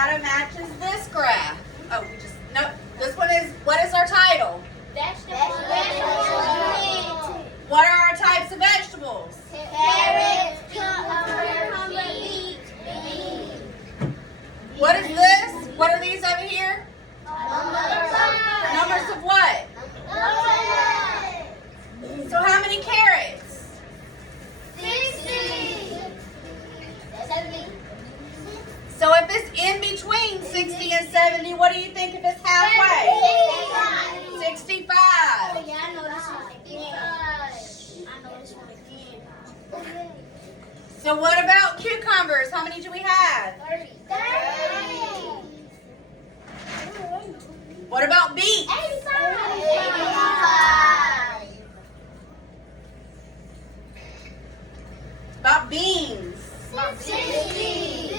data matches this graph? Oh, no. This one is, what is our title? Vegetables. What are our types of vegetables? Carrots, cucumbers, beets, beans. What is this? What are these over here? Numbers of what? So how many carrots? 60. So if it's in between 60 and 70, what do you think if it's halfway? 65. Oh, yeah, I know this one again. So what about cucumbers? How many do we have? 30. What about beets? 85. About beans? 60.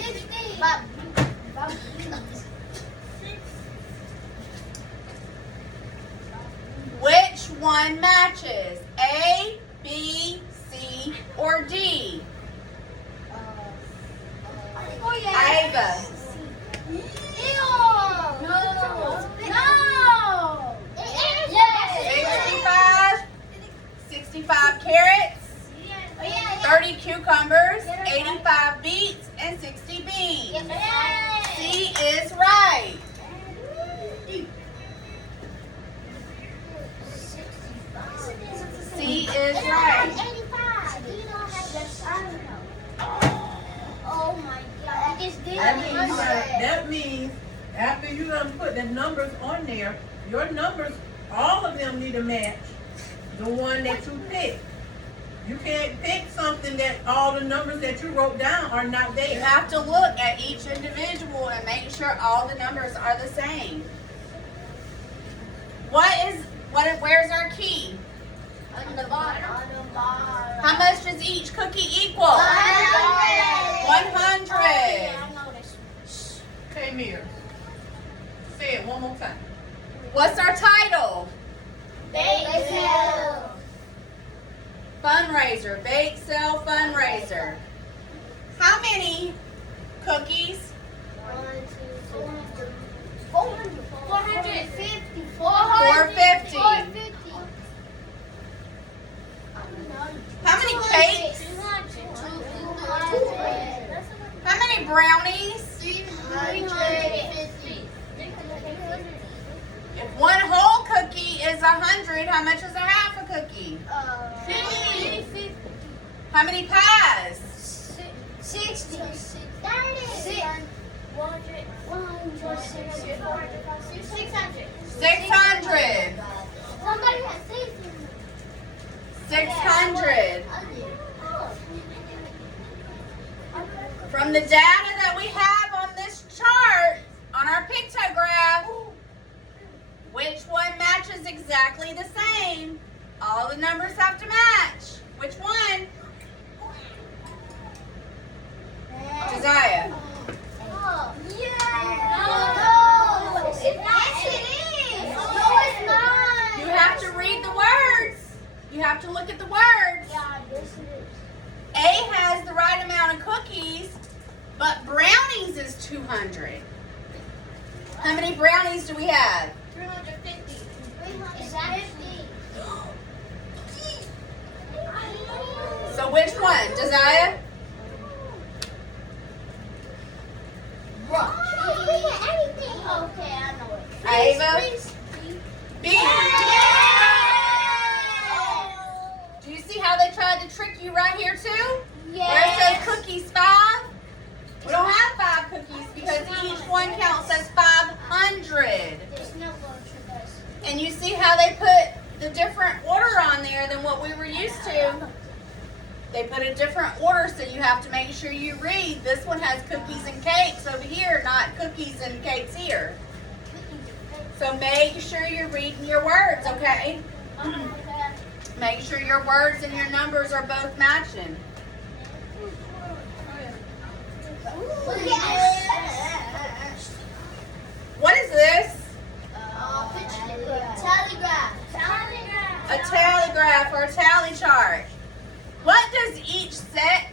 Which one matches? A, B, C, or D? Ava. No. 65 carrots, 30 cucumbers, 85 beets, and 60 beans. C is right. C is right. Oh my God. That means after you done put the numbers on there, your numbers, all of them need to match the one that you picked. You can't pick something that all the numbers that you wrote down are not You there. have to look at each individual and make sure all the numbers are the same. Where's our key? On the bottom. How much does each cookie equal? 100. Came here. Say it one more time. What's our title? Fundraiser. Bake sale fundraiser. How many cookies? 450. How many cakes? How many brownies? 350. If one whole cookie is 100, how much is a half a cookie? 50. How many pies? 60. 30. 100. 600. 600. Somebody has 600. From the data that we have on this chart, on our pictograph, which one matches exactly the same? All the numbers have to match. Which one? Josiah. Oh, yeah. No. Yes, it is. No, it's not. You have to read the words. You have to look at the words. Yeah, yes, it is. A has the right amount of cookies, but brownies is 200. How many brownies do we have? 350. 350. So which one, Josiah? Okay, I know it. Ava? B. Yeah. Do you see how they tried to trick you right here too? Yes. Where it says cookies 5? We don't have 5 cookies because each one counts as 500. There's no going to us. And you see how they put the different order on there than what we were used to? They put a different order, so you have to make sure you read. This one has cookies and cakes over here, not cookies and cakes here. So make sure you're reading your words, okay? Make sure your words and your numbers are both matching. What is this? A tally graph or a tally chart. What does each set?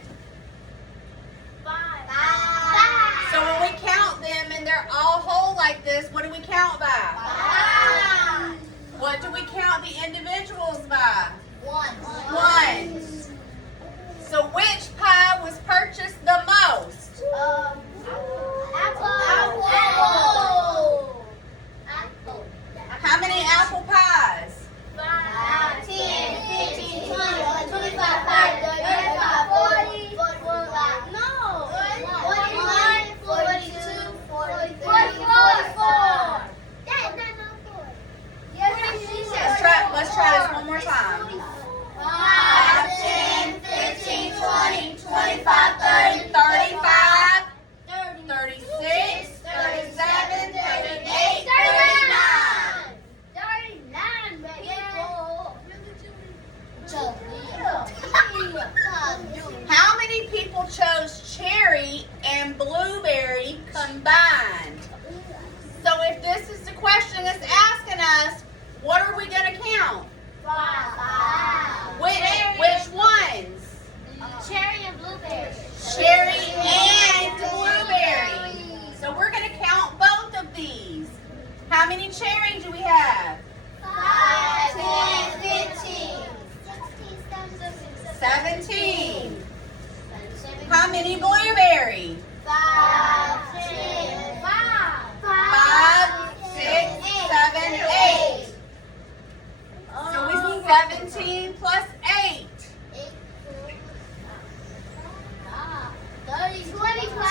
So when we count them in ones. So which pie was purchased the most? Apple. How many apple pies? 5, 10, 15, 20, 25, 30, 35, 40, 45. No. 41, 42, 43, 44. That's not no 4. Yes, Let's try this one more time. 5, 10, 15, 20, 25, 30, 35, 30, 36, 37, 38, 39, baby. How many people chose cherry and blueberry combined? So if this is the question that's asking us, what are we going to count? Which ones? Cherry and blueberry. Cherry and blueberry. So we're going to count both of these. How many cherry do we have? 5, 10, 15. 17. How many blueberry? 5, 10, 5. 5, 6, 7, 8. So we see 17 plus 8.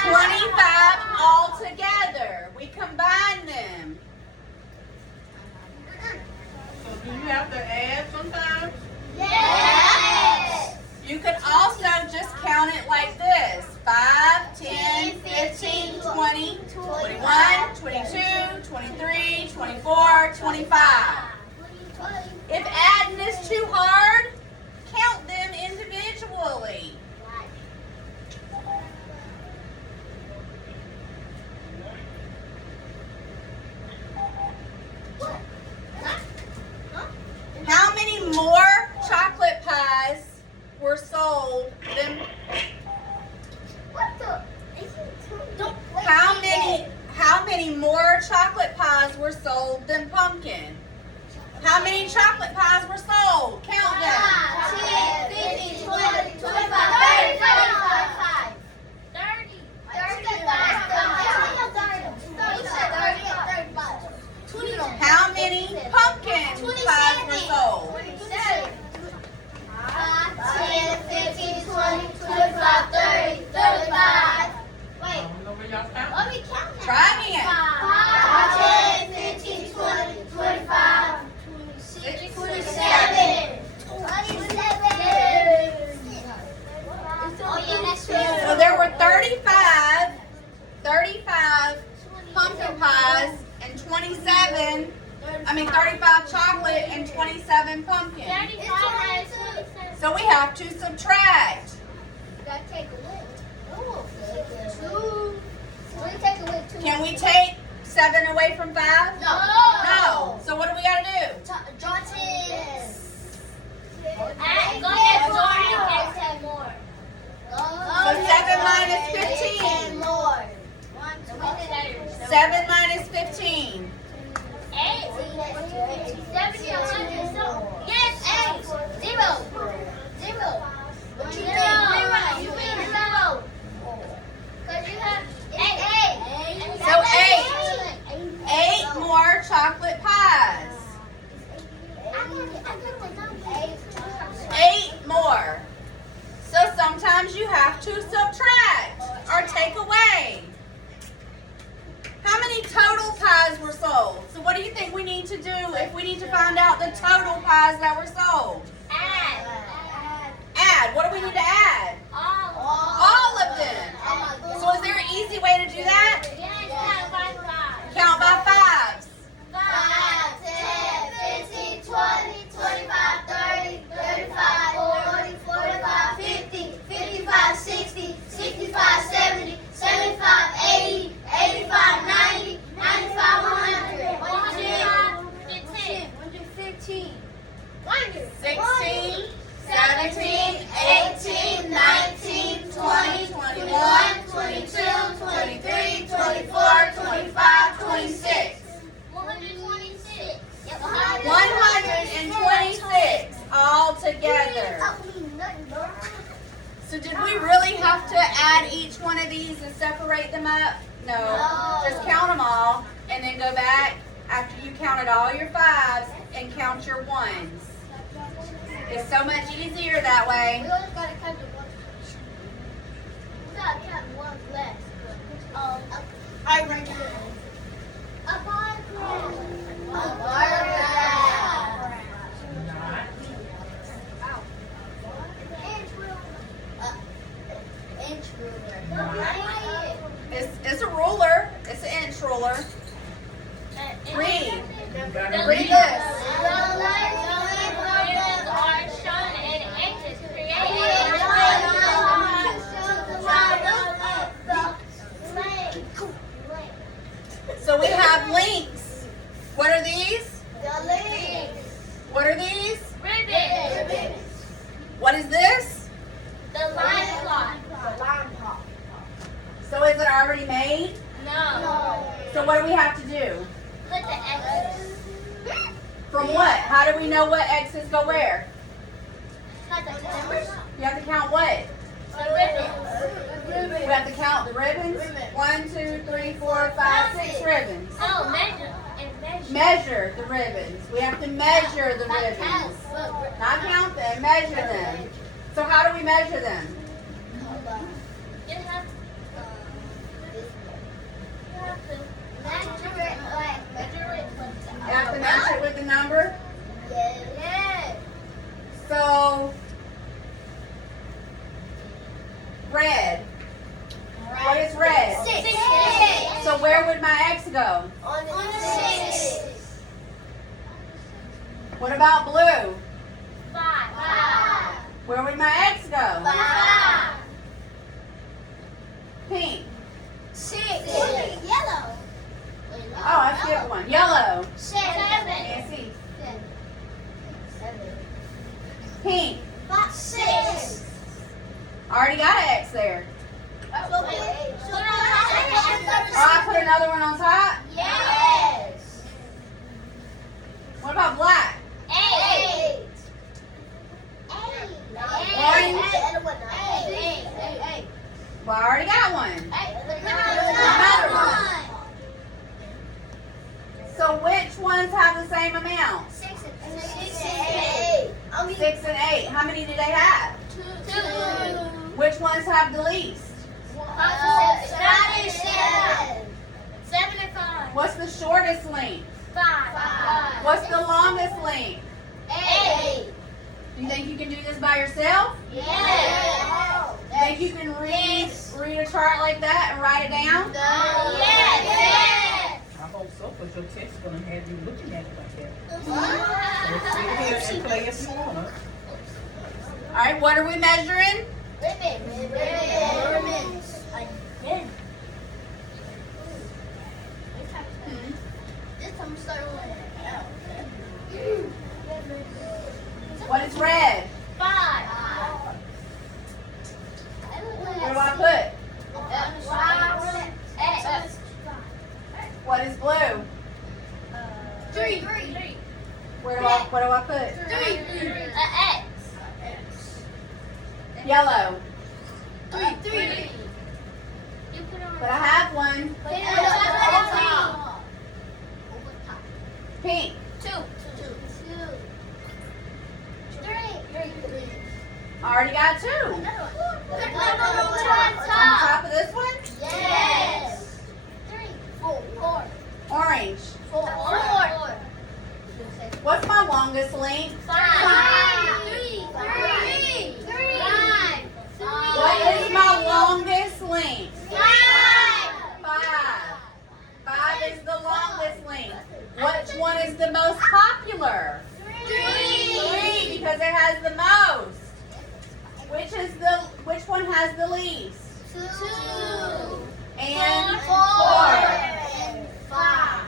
25 all together. We combine them. So do you have to add sometimes? Yes. You could also just count it like this. 5, 10, 15, 20, 21, 22, 23, 24, 25. If adding is too hard, count them individually. How many more chocolate pies were sold than how many more chocolate pies were sold than pumpkin? How many chocolate pies were sold? Count them. 5, 10, 15, 20, 25, 30, 35. 30. 35. How many pumpkin pies were sold? 5, 10, 15, 20, 25, 30, 35. I don't know where y'all count. Let me count that. Try again. 5, 10, 15, 20, 25, 26, 27. 27. So there were 35 pumpkin pies and 35 chocolate and 27 pumpkin. 35. So we have to subtract. Gotta take away. Two. We take away 2. Can we take 7 away from 5? No. No. So what do we got to do? Johnson. Go ahead, Jordan. 10 more. So 7 minus 15. More. 7 minus 15. 8. 70, 100. Yes, 8. 0. 0. What you think? 0. You mean 0. Because you have 8. So 8 more chocolate pies. 8 more. So sometimes you have to subtract or take away. How many total pies were sold? So what do you think we need to do if we need to find out the total pies that were sold? Add. What do we need to add? All of them. So is there an easy way to do that? Count by fives. 5, 10, 15, 20, 25, 30, 35, 40, 45, 50, 55, 60, 65, 70, 75, 80, 85, 90, 95, 100, 115, 115, 16, 17, 18, add each one of these and separate them up? No. No. Just count them all and then go back after you counted all your 5s and count your 1s. It's so much easier that way. We only gotta count the one. We gotta count one less. I read it. A bar graph. A bar graph. Inch ruler. Inch ruler. It's a ruler. It's an inch ruler. Read. You gotta Read read. this. Are shown in inches created. So we have links. What are these? What are these? What is this? So is it already made? So what do we have to do? From what? How do we know what X's go where? You have to count what? We have to count the ribbons. 1, 2, 3, 4, 5, 6 ribbons. Oh, measure and measure. Measure the ribbons. We have to measure the ribbons. Not count them, measure them. So how do we measure them? You have to measure it. You have to measure it with the number. Yes. So, red. What is red? 6. So where would my X go? On the 6. What about blue? 5. Where would my X go? 5. Pink. 6. Yellow. Oh, I skipped one. Yellow. 7. Can't see. Pink. 6. Already got an X there. Oh, I put another one on top. Yes. What about black? 8. Well, I already got one. Another one. So which ones have the same amount? 6 and 8. 6 and 8. How many do they have? 2. Which ones have the least? 7 and 5. What's the shortest length? 5. What's the longest length? 8. Do you think you can do this by yourself? Yes. You think you can read a chart like that and write it down? Yes. I hope so, because your test's gonna have you looking at it like that. So sit here and play if you wanna. All right, what are we measuring? Ribbons. This time start What is red? 5. Where do I put? X. What is blue? 3. What do I put? 3. X. Yellow. 3. You put on. But I have one. Put it on top. Pink. 2. 3. I already got 2. Another one. On top of this one? Yes. 3. 4. Orange. 4. What's my longest length? 5. 3. What is my longest length? 5. 5. 5 is the longest length. Which one is the most popular? 3, because it has the most. Which one has the least? 2. And 4. 5.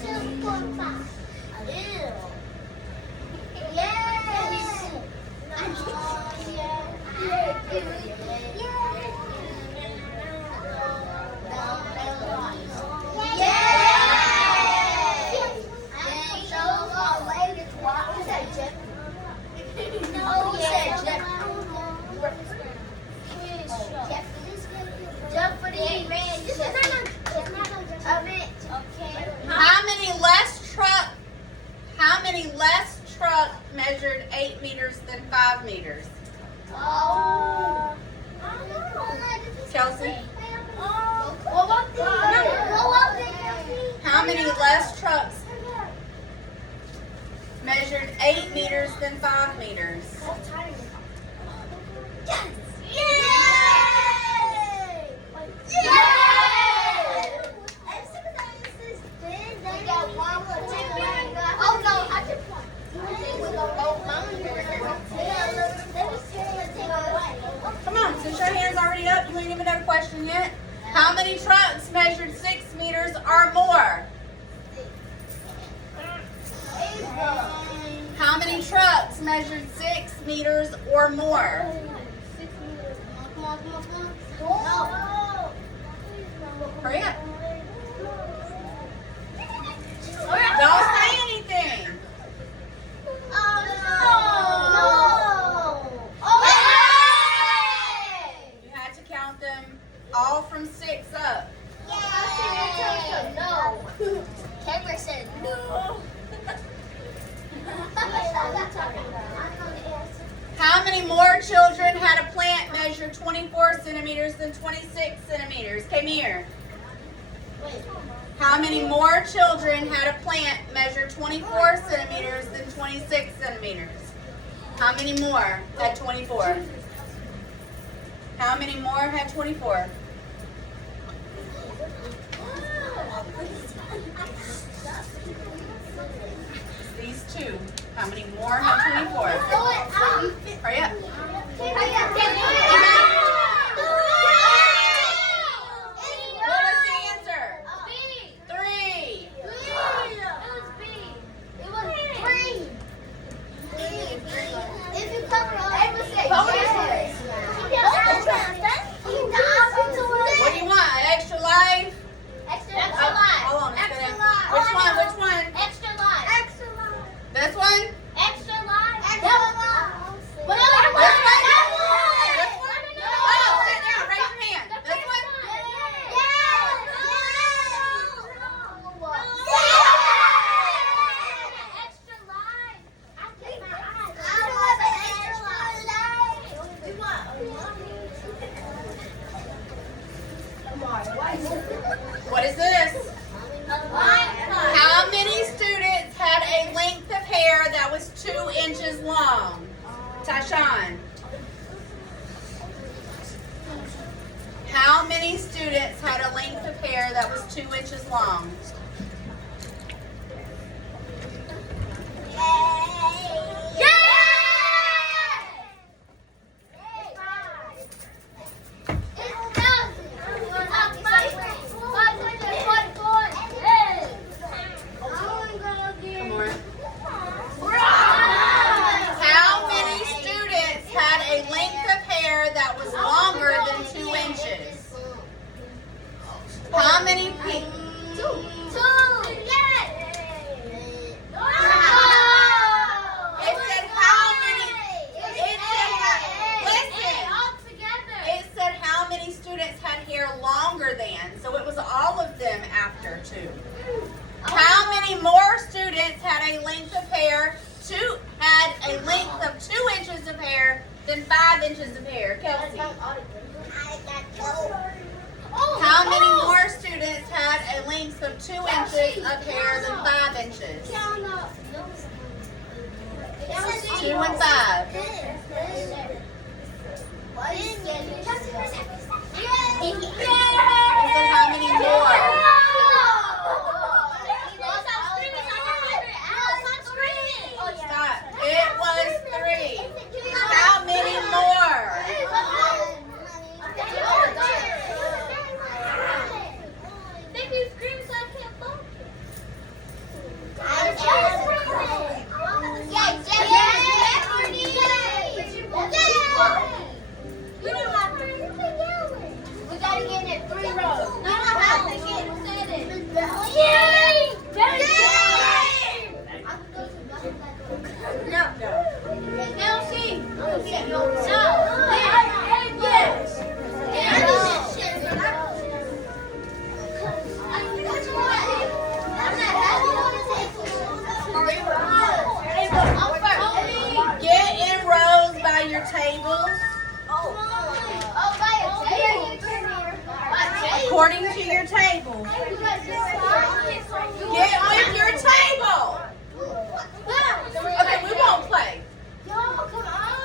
2.5. than 5 meters? Kelsey? How many less trucks measured 8 meters than 5 meters? Come on, since your hand's already up, you ain't even done a question yet. How many trucks measured 6 meters or more? How many trucks measured 6 meters or more? Hurry up. Don't say anything. You had to count them all from 6 up. Cameron said no. How many more children had a plant measure 24 centimeters than 26 centimeters? Come here. How many more children had a plant measure 24 centimeters than 26 centimeters? How many more had 24? How many more had 24? These two. How many more had 24? Hurry up. What was the answer? 3. What do you want? An extra life? Hold on. Which one? Which one? This one? Oh, sit down. Raise your hand. This one? What is this? How many students had a length of hair that was 2 inches long? Tyshawn. How many students had a length of hair that was 2 inches long? Come on. How many students had a length of hair that was longer than 2 inches? How many people? It said how many? Listen. It said how many students had hair longer than. So it was all of them after 2. How many more students had a length of hair? Had a length of 2 inches of hair than 5 inches of hair. Kelsey. How many more students had a length of 2 inches of hair than 5 inches? 2 and 5. It said how many more? Stop. It was 3. How many more? your tables. Oh, by a table. According to your table. Get with your table. Okay, we won't play. No, come on.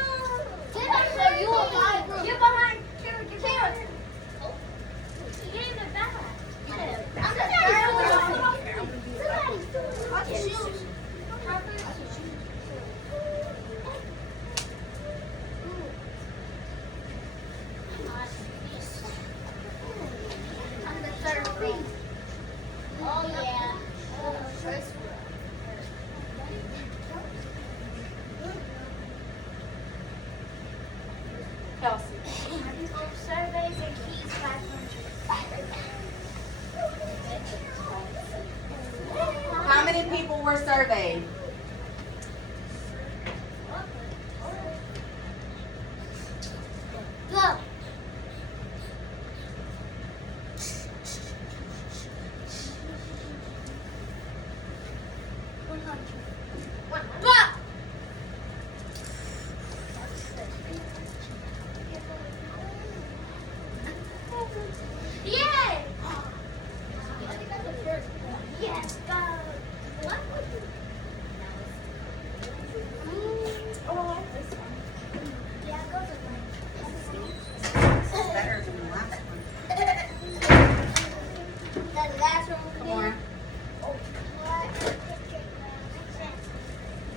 Get behind Karen. She gave it back. Oh yeah. Kelsey. Surveys and keys 500. How many people were surveyed? Go. Yay! Yes, go. What? Oh, I like this one. Yeah, go to It's better than the last one. the last one. Come on. Oh,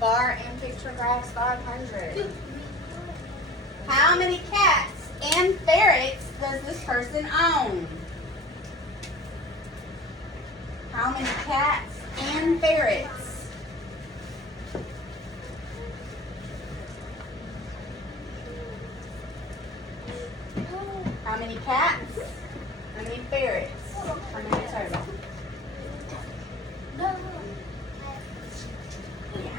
Bar and picture graphs 500. How many cats and ferrets does this person own? How many cats and ferrets? How many cats? How many ferrets? How many turtles? no. Yeah.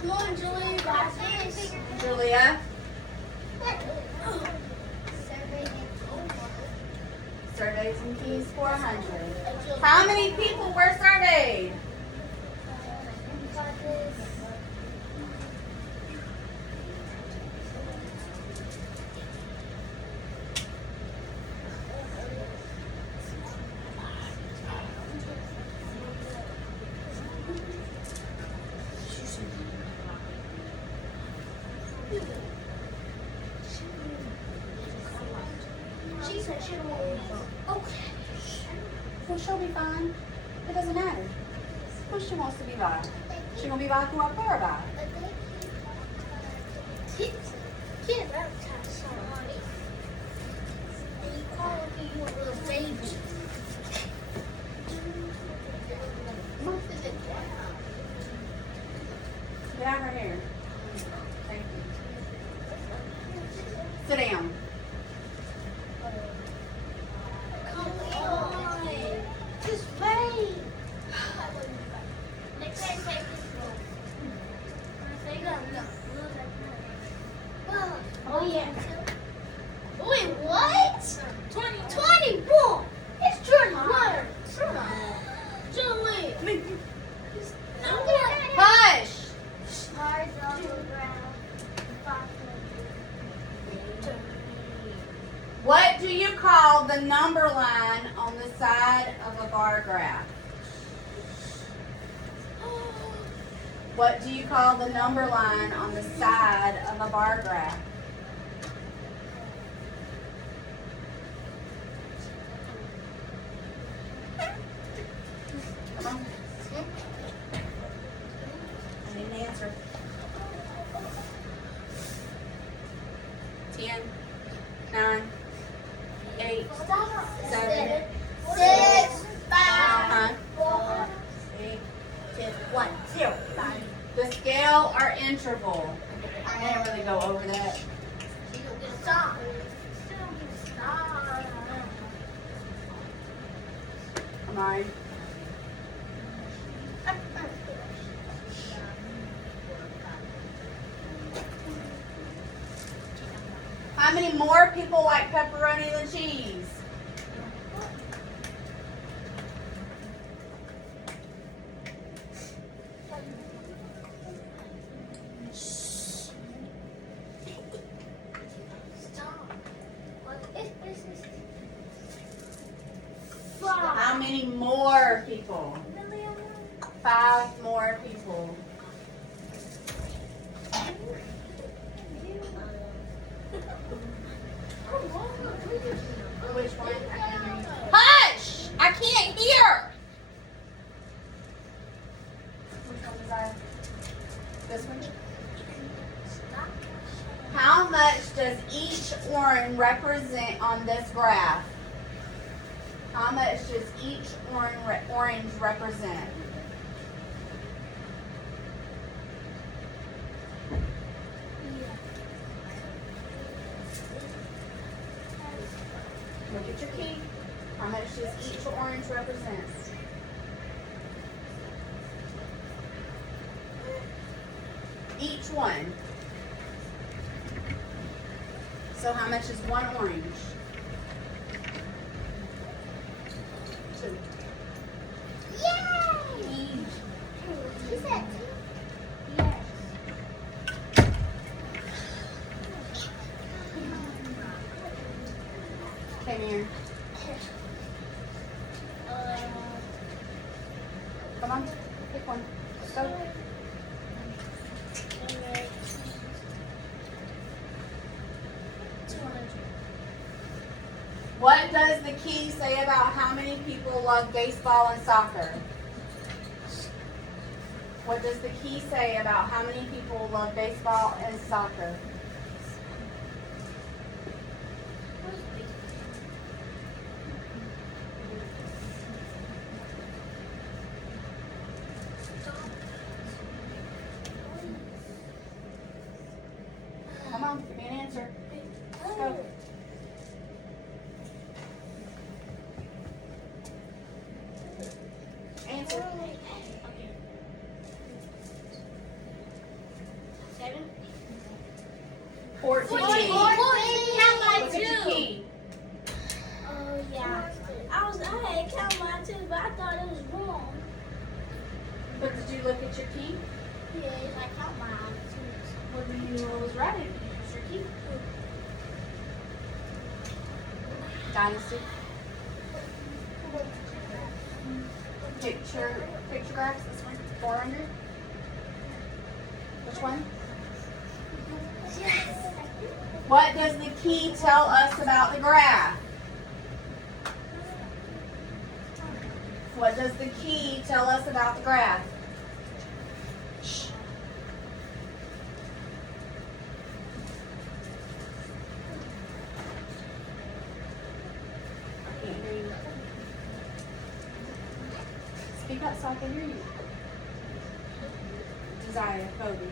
Come on, Julie, watch this. Julia, surveys and keys 400. How many people were surveyed? She said she don't want me. Okay. Well, she'll be fine. It doesn't matter. Who she wants to be by. She gonna be by who I put her by. Get baptized, somebody. And you call me your little baby. Get out her hair. Thank you. Sit down. Come on. Just wait. Next time, take this one. Oh, yeah. Wait, what? 21. It's 21. Julie. Hush! What do you call the number line on the side of a bar graph? What do you call the number line on the side of a bar graph? Come on. I need an answer. 10, 9, 8, 7, 6, 5, uh-huh, 4, 8. 1, 0, 5. The scale or interval. I didn't really go over that. Stop. Come on. How many more people like pepperoni than cheese? How many more people? 5 more people. Which one? I can't hear you. Hush! I can't hear! Which one is that? This one? How much does each orange represent on this graph? How much does each orange represent? Look at your key. How much does each orange represent? Each one. So how much is one orange? 2. Yay! She said two. Yes. Come here. Come on. Pick one. Let's go. What does the key say about how many people love baseball and soccer? What does the key say about how many people love baseball and soccer? Come on, give me an answer. Let's go. Answer. 7. 14. 14. Look at your key. Oh yeah. I had count mine too, but I thought it was wrong. But did you look at your key? Yes, I count mine too. What do you know was right? Use your key. Dynasty. Picture graphs. This one. 400. Which one? Yes. What does the key tell us about the graph? What does the key tell us about the graph? Shh. I can't hear you. Speak up so I can hear you. Desire, Kobe.